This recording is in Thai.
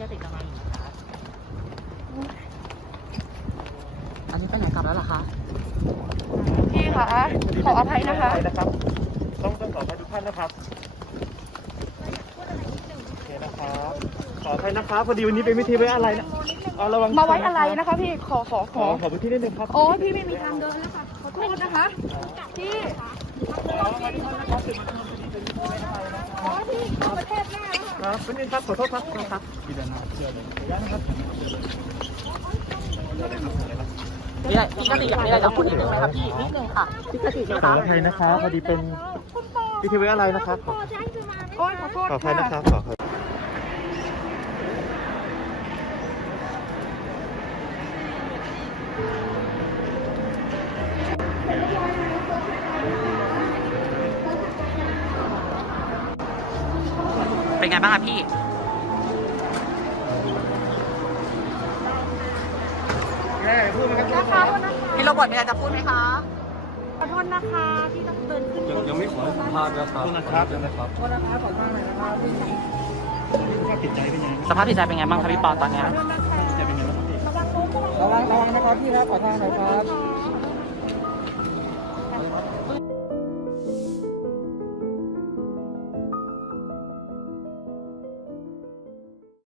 ตอนเย็นพี่กติกจะมาอีกครับอันนี้ไปไหนกลับแล้วเหรอคะ พี่คะขออภัยนะคะ นะครับ ต้องต้องขออภัยทุกท่านนะครับโอเคนะครับ ขออภัยนะครับพอดีวันนี้เป็นพิธีไว้อะไรนะเอาระวังมาไว้อะไรนะคะพี่ ขอขอขขออขอพื้นที่นิดนึงครับโอ้ยพี่ไม่มีทางเดินแล้วค่ะ ขอโทษนะคะ พี่อ๋อพี่เข้าประเทศหน้าแล้วค่ะ ครับเป็นนี่ครับขอโทษครับครับพี่ดานาเชื่อเลยขออนุญาตนะครับมีอะไรพี่กติกมีอะไรจะพูดอีกนึงไหมครับพี่นิดนึงค่ะพี่กติกขออภัยนะครับพอดีเป็นพิธีไว้อะไรนะครับขอโอ้ยขอโทษขออภัยนะครับขออภัย เป็นไงบ้างคะพี่แม่พูดไหมครับนะคะโทษนะคะพี่โรเบิร์ตมีอะไรจะพูดไหมคะ ขอโทษนะคะที่ต้องเดินขึ้นยังยังไม่ขอให้สัมภาษณ์นะครับขอโทษนะครับนะครับสภาพจิตใจเป็นยังไงสภาพจิตใจเป็นไงบ้างคะพี่ปอนตอนเนี้ยจิตใจเป็นยังไงบ้างครับพี่ระวังลงระวังระวังนะครับพี่ครับขอทางหน่อยครับค